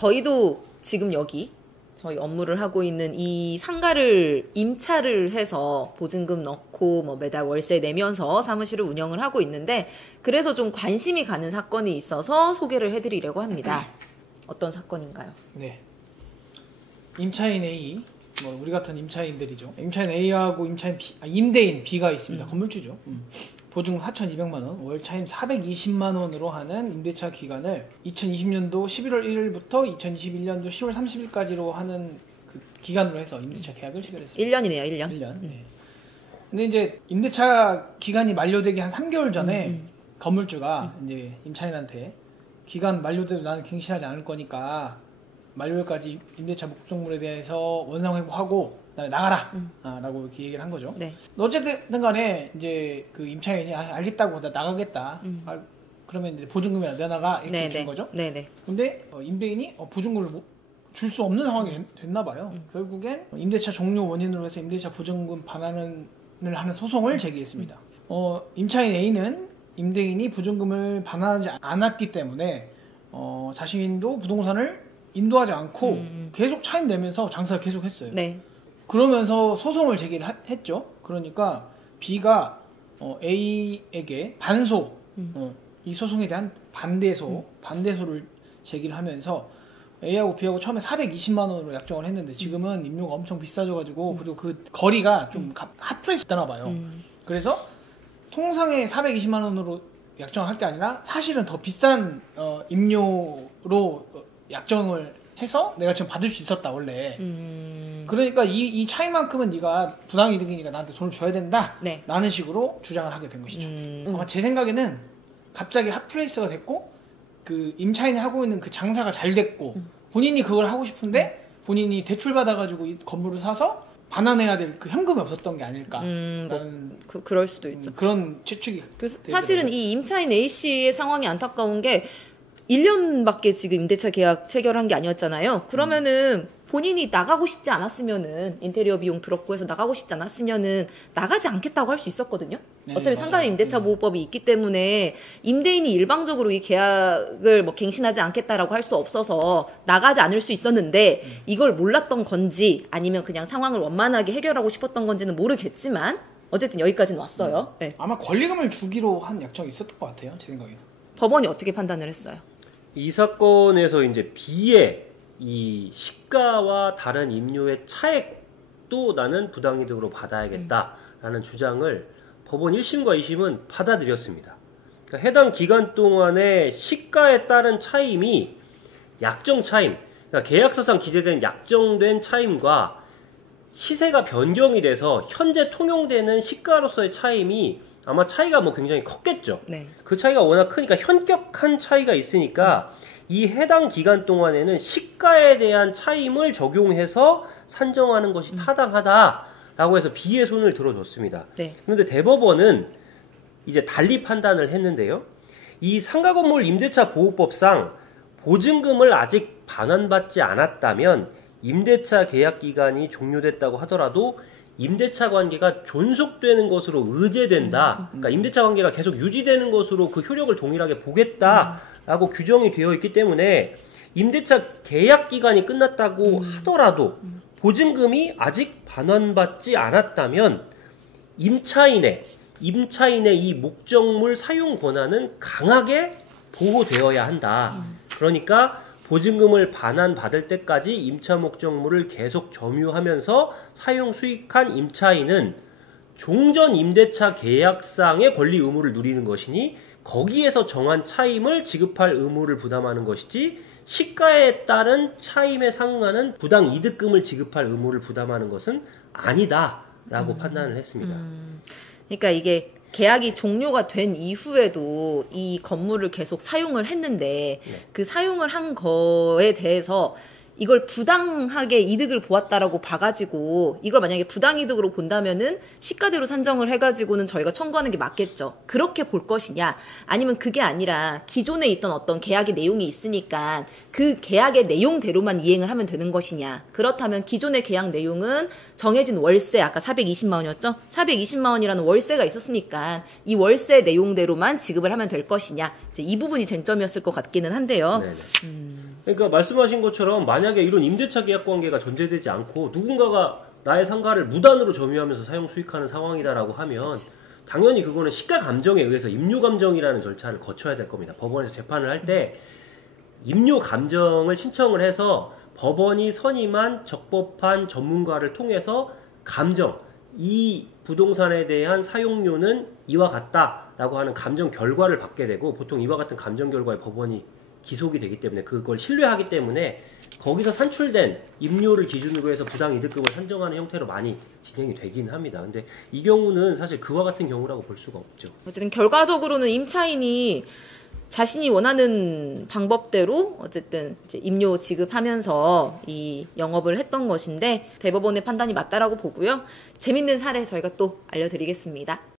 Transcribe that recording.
저희도 지금 여기 저희 업무를 하고 있는 이 상가를 임차를 해서 보증금 넣고 뭐 매달 월세 내면서 사무실을 운영을 하고 있는데, 그래서 좀 관심이 가는 사건이 있어서 소개를 해드리려고 합니다. 어떤 사건인가요? 네. 임차인 A, 뭐 우리 같은 임차인들이죠. 임차인 A하고 임차인 B, 임대인 B가 있습니다. 건물주죠. 보증금 4,200만 원, 월 차임 420만 원으로 하는 임대차 기간을 2020년도 11월 1일부터 2021년도 10월 30일까지로 하는 그 기간으로 해서 임대차 계약을 체결했습니다. 1년이네요, 1년. 1년. 네. 근데 이제 임대차 기간이 만료되기 한 3개월 전에 건물주가 이제 임차인한테 기간 만료돼도 나는 갱신하지 않을 거니까 만료일까지 임대차 목적물에 대해서 원상 회복하고 나가라 라고 이렇게 얘기를 한 거죠. 네. 어쨌든 간에 이제 그 임차인이 알겠다고 나 나가겠다. 그러면 이제 보증금이나 내놔라 이렇게 준 거죠. 네네. 근데 임대인이 보증금을 줄 수 없는 상황이 됐나 봐요. 결국엔 임대차 종료 원인으로 해서 임대차 보증금 반환을 하는 소송을 제기했습니다. 임차인 A는 임대인이 보증금을 반환하지 않았기 때문에 자신도 부동산을 인도하지 않고 계속 차임 내면서 장사를 계속 했어요. 네. 그러면서 소송을 제기를 했죠. 그러니까 B가 A에게 반소, 이 소송에 대한 반대소를 제기를 하면서 A하고 B하고 처음에 420만 원으로 약정을 했는데 지금은 임료가 엄청 비싸져가지고 그리고 그 거리가 좀 핫플레이스 있다나 봐요. 그래서 통상의 420만 원으로 약정할 게 아니라 사실은 더 비싼 임료로 약정을 해서 내가 지금 받을 수 있었다 원래. 그러니까 이 차이만큼은 네가 부당이득이니까 나한테 돈을 줘야 된다. 네. 라는 식으로 주장을 하게 된 것이죠. 아마 제 생각에는 갑자기 핫플레이스가 됐고 그 임차인이 하고 있는 그 장사가 잘 됐고 본인이 그걸 하고 싶은데 본인이 대출 받아가지고 이 건물을 사서 반환해야 될 그 현금이 없었던 게 아닐까라는 그럴 수도 있죠. 그런 추측이. 사실은 이 임차인 A 씨의 상황이 안타까운 게 1년밖에 지금 임대차 계약 체결한 게 아니었잖아요. 그러면은 본인이 나가고 싶지 않았으면은 인테리어 비용 들었고 해서 나가고 싶지 않았으면은 나가지 않겠다고 할 수 있었거든요. 네, 어차피 맞아요. 상가의 임대차 보호법이 있기 때문에 임대인이 일방적으로 이 계약을 뭐 갱신하지 않겠다라고 할 수 없어서 나가지 않을 수 있었는데 이걸 몰랐던 건지 아니면 그냥 상황을 원만하게 해결하고 싶었던 건지는 모르겠지만 어쨌든 여기까지는 왔어요. 네. 아마 권리금을 주기로 한 약정이 있었던 것 같아요. 제 생각에는. 법원이 어떻게 판단을 했어요? 이 사건에서 이제 B의 이 시가와 다른 임료의 차액도 나는 부당이득으로 받아야겠다라는 주장을 법원 1심과 2심은 받아들였습니다. 그러니까 해당 기간 동안의 시가에 따른 차임이 약정 차임, 그러니까 계약서상 기재된 약정된 차임과 시세가 변경이 돼서 현재 통용되는 시가로서의 차임이 아마 차이가 뭐 굉장히 컸겠죠. 네. 그 차이가 워낙 크니까 현격한 차이가 있으니까 이 해당 기간 동안에는 시가에 대한 차임을 적용해서 산정하는 것이 타당하다라고 해서 B의 손을 들어줬습니다. 네. 그런데 대법원은 이제 달리 판단을 했는데요. 이 상가건물 임대차 보호법상 보증금을 아직 반환받지 않았다면 임대차 계약 기간이 종료됐다고 하더라도 임대차 관계가 존속되는 것으로 의제된다. 그러니까 임대차 관계가 계속 유지되는 것으로 그 효력을 동일하게 보겠다라고 규정이 되어 있기 때문에 임대차 계약 기간이 끝났다고 하더라도 보증금이 아직 반환받지 않았다면 임차인의 이 목적물 사용 권한은 강하게 보호되어야 한다. 그러니까 보증금을 반환받을 때까지 임차 목적물을 계속 점유하면서 사용 수익한 임차인은 종전 임대차 계약상의 권리 의무를 누리는 것이니 거기에서 정한 차임을 지급할 의무를 부담하는 것이지 시가에 따른 차임에 상응하는 부당 이득금을 지급할 의무를 부담하는 것은 아니다라고 판단을 했습니다. 그러니까 이게 계약이 종료가 된 이후에도 이 건물을 계속 사용을 했는데 그 사용을 한 거에 대해서 이걸 부당하게 이득을 보았다라고 봐가지고 이걸 만약에 부당이득으로 본다면은 시가대로 산정을 해가지고는 저희가 청구하는 게 맞겠죠. 그렇게 볼 것이냐 아니면 그게 아니라 기존에 있던 어떤 계약의 내용이 있으니까 그 계약의 내용대로만 이행을 하면 되는 것이냐. 그렇다면 기존의 계약 내용은 정해진 월세 아까 420만 원이었죠. 420만 원이라는 월세가 있었으니까 이 월세 내용대로만 지급을 하면 될 것이냐. 이제 이 부분이 쟁점이었을 것 같기는 한데요. 그러니까 말씀하신 것처럼 만약에 이런 임대차 계약 관계가 전제되지 않고 누군가가 나의 상가를 무단으로 점유하면서 사용 수익하는 상황이다라고 하면 그치. 당연히 그거는 시가 감정에 의해서 임료 감정이라는 절차를 거쳐야 될 겁니다. 법원에서 재판을 할 때 임료 감정을 신청을 해서 법원이 선임한 적법한 전문가를 통해서 감정, 이 부동산에 대한 사용료는 이와 같다라고 하는 감정 결과를 받게 되고, 보통 이와 같은 감정 결과에 법원이 기속이 되기 때문에 그걸 신뢰하기 때문에 거기서 산출된 임료를 기준으로 해서 부당이득금을 산정하는 형태로 많이 진행이 되긴 합니다. 근데 이 경우는 사실 그와 같은 경우라고 볼 수가 없죠. 어쨌든 결과적으로는 임차인이 자신이 원하는 방법대로 어쨌든 이제 임료 지급하면서 이 영업을 했던 것인데 대법원의 판단이 맞다라고 보고요. 재밌는 사례 저희가 또 알려드리겠습니다.